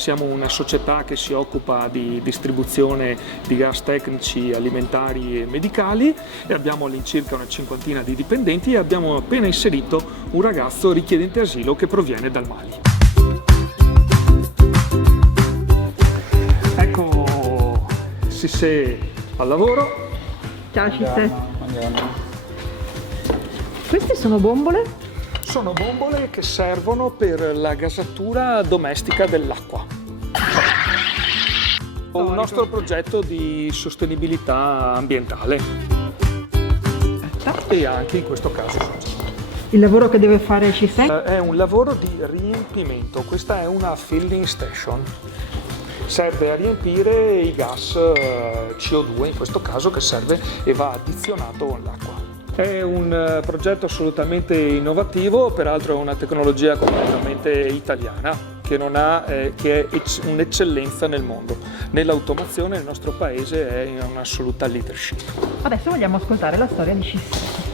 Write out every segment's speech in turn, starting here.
siamo una società che si occupa di distribuzione di gas tecnici, alimentari e medicali e abbiamo all'incirca una cinquantina di dipendenti e abbiamo appena inserito un ragazzo richiedente asilo che proviene dal Mali. Ecco Cissé al lavoro. Ciao Cissé. Queste sono bombole? Sono bombole che servono per la gasatura domestica dell'acqua. Un nostro progetto di sostenibilità ambientale e anche in questo caso Il lavoro che deve fare Cissé? è un lavoro di riempimento. Questa è una filling station. Serve a riempire i gas CO2 in questo caso, che serve e va addizionato all'acqua. È un progetto assolutamente innovativo, peraltro è una tecnologia completamente italiana che è un'eccellenza nel mondo. Nell'automazione il nostro paese è in un'assoluta leadership. Adesso vogliamo ascoltare la storia di Cissé.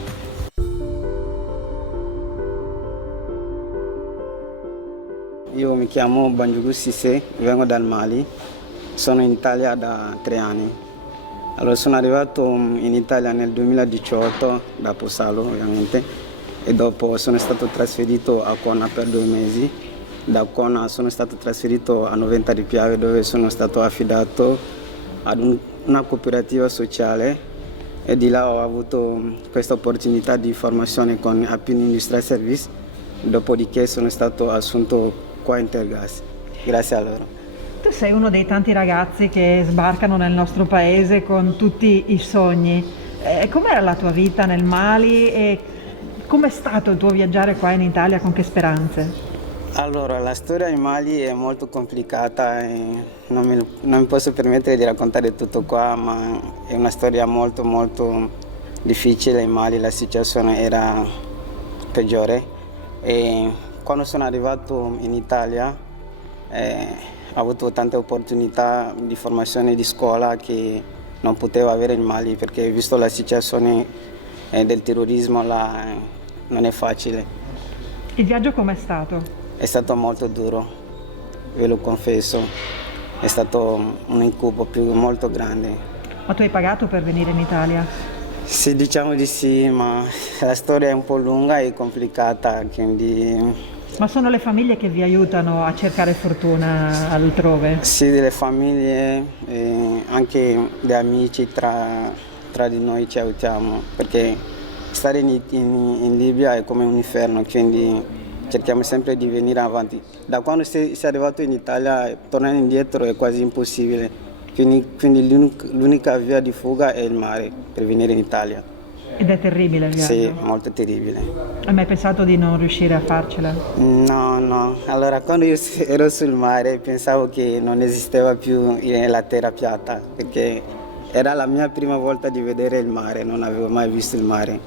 Io mi chiamo Banjugu Cissé, vengo dal Mali, sono in Italia da 3 anni. Allora, sono arrivato in Italia nel 2018 da Pozzallo ovviamente e dopo sono stato trasferito a Cona per 2 mesi. Da Cona sono stato trasferito a Noventa di Piave dove sono stato affidato ad una cooperativa sociale e di là ho avuto questa opportunità di formazione con Appin Industrial Service, dopodiché sono stato assunto qua in Tergas, grazie a loro. Tu sei uno dei tanti ragazzi che sbarcano nel nostro paese con tutti i sogni. Com'era la tua vita nel Mali e com'è stato il tuo viaggiare qua in Italia, con che speranze? Allora, la storia in Mali è molto complicata e non mi posso permettere di raccontare tutto qua, ma è una storia molto molto difficile in Mali, la situazione era peggiore e quando sono arrivato in Italia ho avuto tante opportunità di formazione di scuola che non potevo avere in Mali perché visto la situazione del terrorismo là non è facile. Il viaggio com'è stato? È stato molto duro, ve lo confesso, è stato un incubo molto grande. Ma tu hai pagato per venire in Italia? Sì, diciamo di sì, ma la storia è un po' lunga e complicata, quindi... Ma sono le famiglie che vi aiutano a cercare fortuna altrove? Sì, delle famiglie e anche degli amici tra di noi ci aiutiamo, perché stare in Libia è come un inferno, quindi cerchiamo sempre di venire avanti. Da quando sei arrivato in Italia, tornare indietro è quasi impossibile, quindi l'unica via di fuga è il mare per venire in Italia. Ed è terribile il viaggio? Sì, molto terribile. Hai mai pensato di non riuscire a farcela? No. Allora, quando io ero sul mare pensavo che non esisteva più la terra piatta, perché era la mia prima volta di vedere il mare, non avevo mai visto il mare.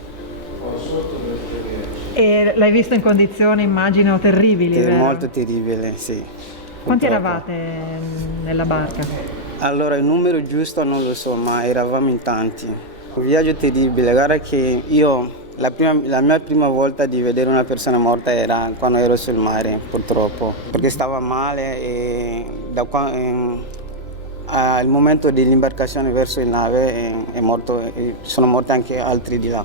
E l'hai visto in condizioni, immagino, terribili, vero? Molto terribile, sì. Quanti Purtroppo. eravate nella barca? Allora, il numero giusto non lo so, ma eravamo in tanti. Un viaggio terribile, guarda che la mia prima volta di vedere una persona morta era quando ero sul mare, purtroppo, perché stava male e al momento dell'imbarcazione verso il nave è morto, sono morti anche altri di là.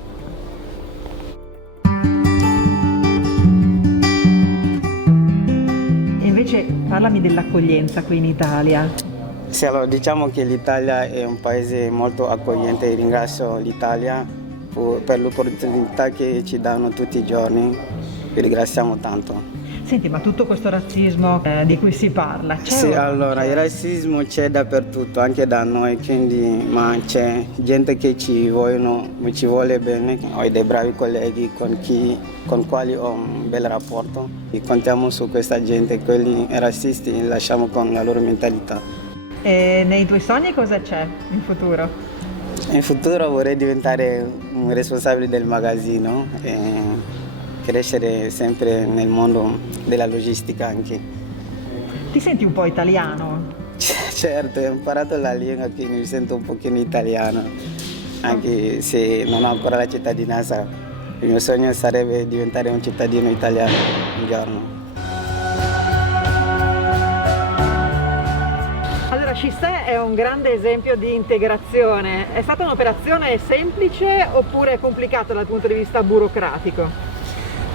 E invece parlami dell'accoglienza qui in Italia. Sì, allora diciamo che l'Italia è un paese molto accogliente e ringrazio l'Italia per l'opportunità che ci danno tutti i giorni, vi ringraziamo tanto. Senti, ma tutto questo razzismo di cui si parla, c'è? Sì, allora il razzismo c'è dappertutto, anche da noi, ma c'è gente che ci vuole bene, ho dei bravi colleghi con quali ho un bel rapporto e contiamo su questa gente, quelli razzisti li lasciamo con la loro mentalità. E nei tuoi sogni cosa c'è in futuro? In futuro vorrei diventare un responsabile del magazzino e crescere sempre nel mondo della logistica anche. Ti senti un po' italiano? Certo, ho imparato la lingua quindi mi sento un pochino italiano, anche se non ho ancora la cittadinanza. Il mio sogno sarebbe diventare un cittadino italiano un giorno. Cissé è un grande esempio di integrazione. È stata un'operazione semplice oppure complicata dal punto di vista burocratico?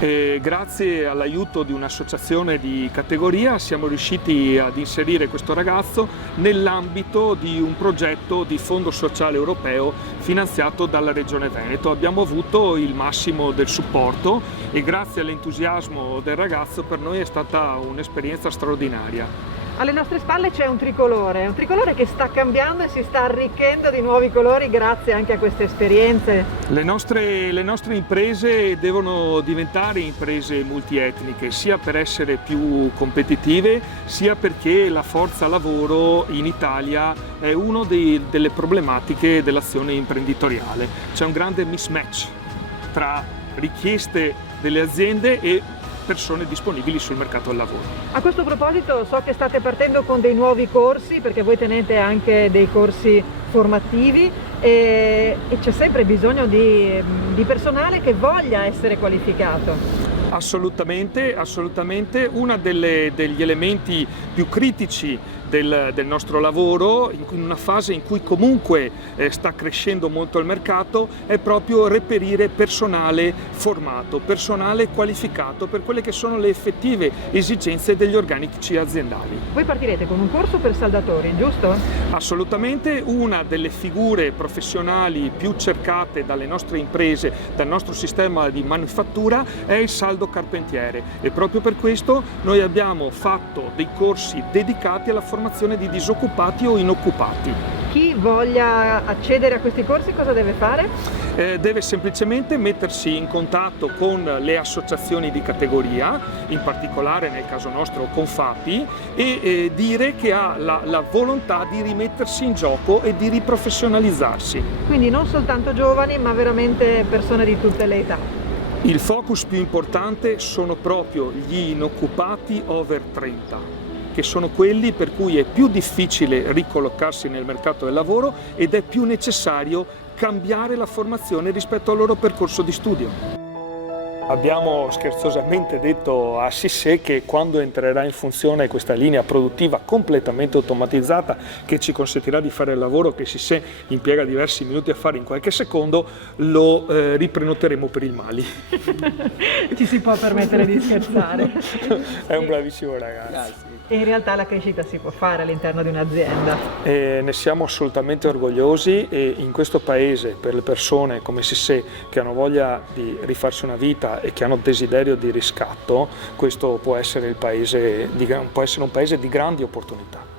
Grazie all'aiuto di un'associazione di categoria siamo riusciti ad inserire questo ragazzo nell'ambito di un progetto di Fondo Sociale Europeo finanziato dalla Regione Veneto. Abbiamo avuto il massimo del supporto e grazie all'entusiasmo del ragazzo per noi è stata un'esperienza straordinaria. Alle nostre spalle c'è un tricolore che sta cambiando e si sta arricchendo di nuovi colori grazie anche a queste esperienze. Le nostre imprese devono diventare imprese multietniche, sia per essere più competitive, sia perché la forza lavoro in Italia è una delle problematiche dell'azione imprenditoriale. C'è un grande mismatch tra richieste delle aziende e persone disponibili sul mercato del lavoro. A questo proposito so che state partendo con dei nuovi corsi, perché voi tenete anche dei corsi formativi e c'è sempre bisogno di personale che voglia essere qualificato. Assolutamente, assolutamente. Uno degli elementi più critici del nostro lavoro, in una fase in cui comunque sta crescendo molto il mercato, è proprio reperire personale formato, personale qualificato per quelle che sono le effettive esigenze degli organici aziendali. Voi partirete con un corso per saldatori, giusto? Assolutamente, una delle figure professionali più cercate dalle nostre imprese, dal nostro sistema di manifattura, è il saldo carpentiere e proprio per questo noi abbiamo fatto dei corsi dedicati alla formazione di disoccupati o inoccupati. Chi voglia accedere a questi corsi cosa deve fare? Deve semplicemente mettersi in contatto con le associazioni di categoria, in particolare nel caso nostro Confapi, e dire che ha la volontà di rimettersi in gioco e di riprofessionalizzarsi. Quindi non soltanto giovani, ma veramente persone di tutte le età. Il focus più importante sono proprio gli inoccupati over 30. Che sono quelli per cui è più difficile ricollocarsi nel mercato del lavoro ed è più necessario cambiare la formazione rispetto al loro percorso di studio. Abbiamo scherzosamente detto a Cissé che quando entrerà in funzione questa linea produttiva completamente automatizzata che ci consentirà di fare il lavoro che Cissé impiega diversi minuti a fare in qualche secondo, lo riprenoteremo per il Mali. Ci si può permettere di scherzare. È un bravissimo ragazzo. Grazie. E in realtà la crescita si può fare all'interno di un'azienda. Ne siamo assolutamente orgogliosi e in questo paese per le persone come Cissé che hanno voglia di rifarsi una vita e che hanno desiderio di riscatto, questo può essere un paese di grandi opportunità.